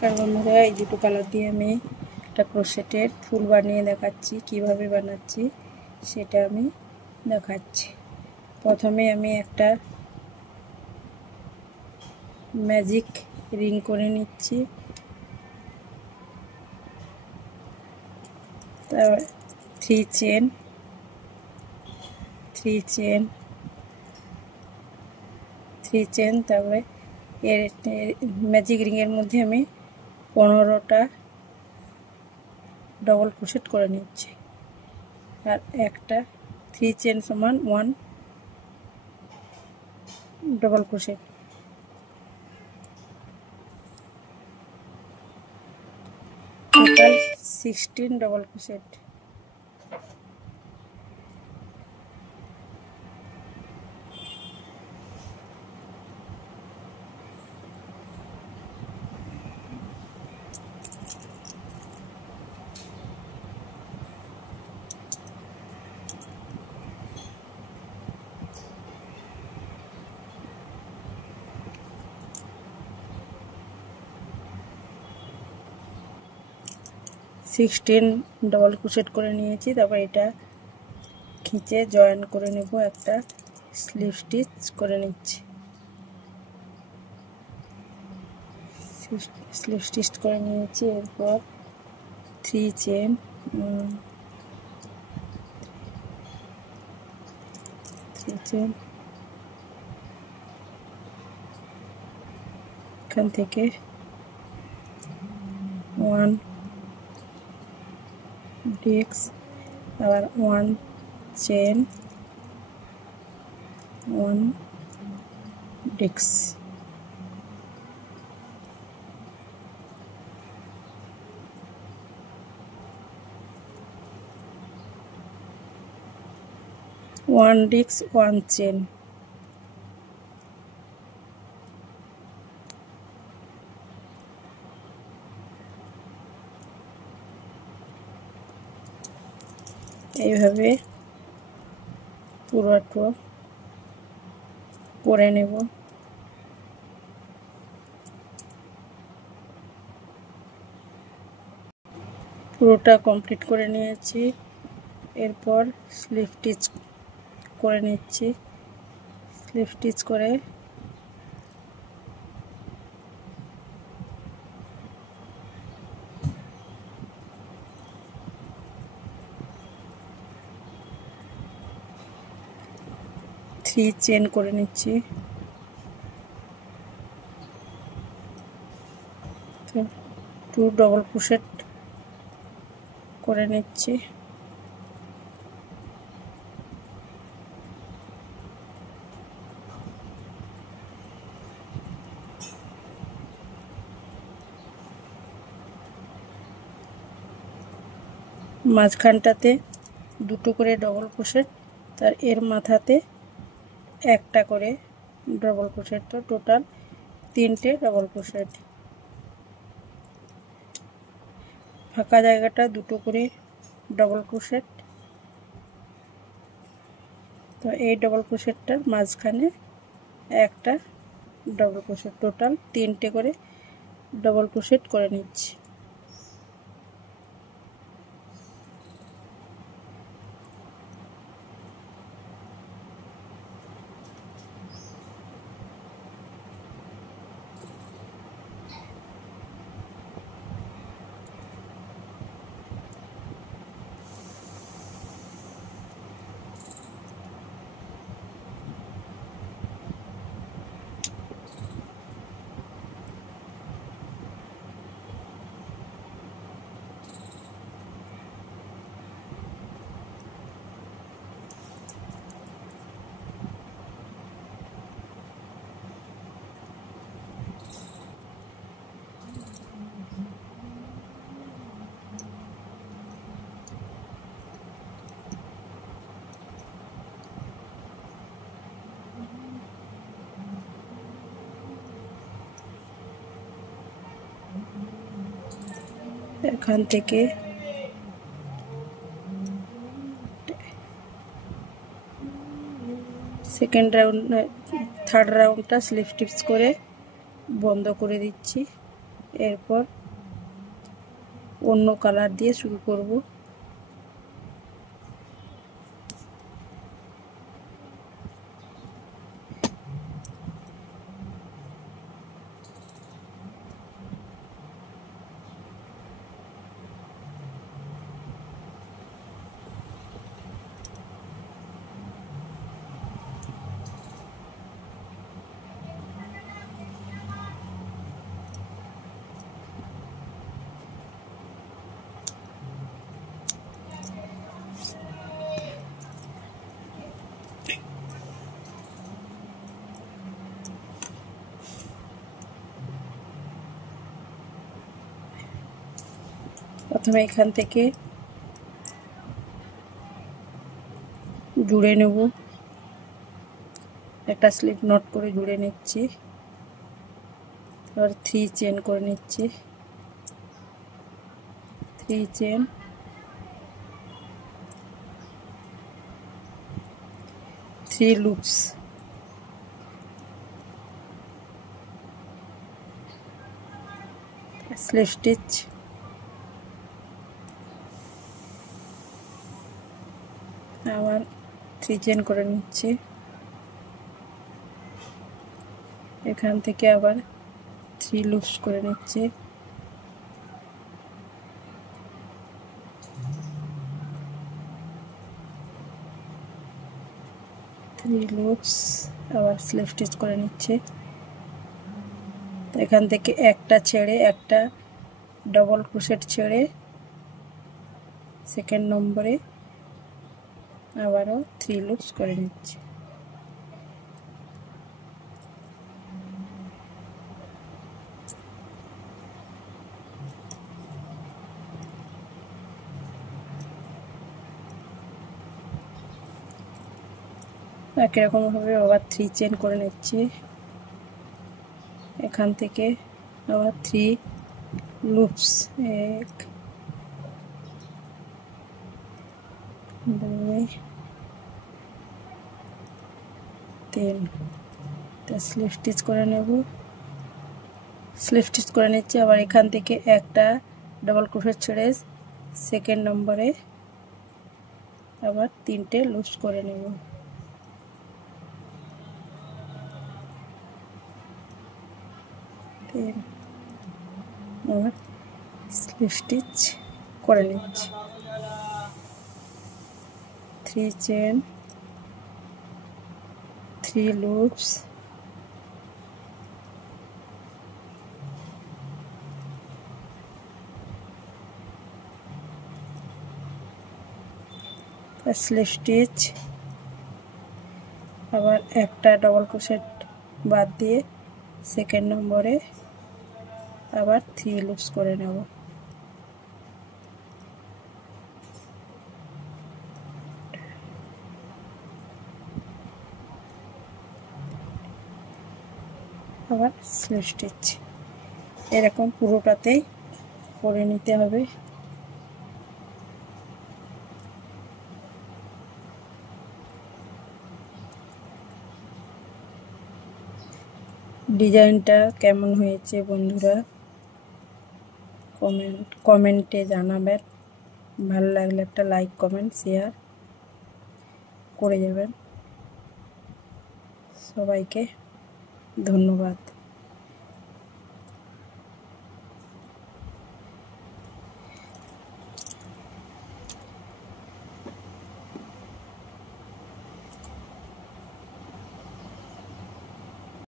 কারণ বন্ধুরা, এই দুটো কালার দিয়ে আমি একটা ক্রোশেটের ফুল বানিয়ে দেখাচ্ছি। কিভাবে বানাচ্ছি সেটা আমি দেখাচ্ছি। প্রথমে আমি একটা ম্যাজিক রিং করে নিচ্ছি, তারপর থ্রি চেন, তারপরে এর ম্যাজিক রিংয়ের মধ্যে আমি 15টা ডবল ক্রোশেট করে নিচ্ছি। আর একটা 3 চেন সমান 1 double crochet. Total 16 double crochet. Double crochet করে নিয়েছি। তারপর এটা খিঁচে জয়েন করে নেব, একটা স্লিপ স্টিচ করে নিচ্ছি। স্লিপ স্টিচ করে নিয়েছি। এরপর 3 চেন, এখান থেকে 1 ডিস্ক, আবার 1 chain, 1 disk. One disk, 1 chain. এইভাবে পুরোটা করে নেব। পুরোটা কমপ্লিট করে নিয়েছি। এরপর স্লিপ স্টিচ করে নিচ্ছি। স্লিপ স্টিচ করে থ্রি চেন করে নিচ্ছি। টু ডবল ক্রোশেট করে নিচ্ছি। মাঝখানটাতে দুটো করে ডবল ক্রোশেট, তার এর মাথাতে একটা করে ডবল ক্রোশেট, তো টোটাল 3টে ডবল ক্রোশেট। ফাঁকা জায়গাটা দুটো করে ডবল ক্রোশেট, তো এই ডবল ক্রোশেটটার মাঝখানে একটা ডবল ক্রোশেট, টোটাল 3টে করে ডবল ক্রোশেট করে নিচ্ছি। এখান থেকে সেকেন্ড রাউন্ড, থার্ড রাউন্ডটা স্লিপ স্টিচ করে বন্ধ করে দিচ্ছি। এরপর অন্য কালার দিয়ে শুরু করব। প্রথমে এখান থেকে জুড়ে নেব, একটা স্লিপ নট করে জুড়ে নিচ্ছি। এবার 3 চেন করে নিচ্ছি, 3 চেন, 3 লুপস, স্লিপ স্টিচ, আবার 3 চেন করে নিচ্ছি। এখান থেকে আবার 3 লুপস করে নিচ্ছি, 3 লুপস, আবার স্লিপ স্টিচ করে নিচ্ছি। এখান থেকে একটা ছেড়ে একটা ডবল ক্রোশেট ছেড়ে সেকেন্ড নম্বরে আবারও 3 লুপস করে নিচ্ছি। একই রকমভাবে আবার 3 চেন করে নিচ্ছি। এখান থেকে আবার 3 লুপস, 1 2 3, স্লিপ স্টিচ করে নেব, স্লিপ স্টিচ করে নিচ্ছি। আবার এখান থেকে একটা ডাবল ক্রোশেট ছেড়ে সেকেন্ড নম্বরে আবার 3টে লুপস করে নেব। আবার স্লিপ স্টিচ করে নিচ্ছি, 3 চেন, 3 লুপস, স্লিপ স্টিচ, আবার একটা ডবল ক্রোশেট বাদ দিয়ে সেকেন্ড নম্বরে আবার 3 লুপস করে নেব। আবার স্লিপ স্টিচ, এরকম পুরোটাতেই করে নিতে হবে। ডিজাইনটা কেমন হয়েছে বন্ধুরা কমেন্টে জানাবেন। ভালো লাগলে একটা লাইক কমেন্ট শেয়ার করে যাবেন। সবাইকে ধন্যবাদ।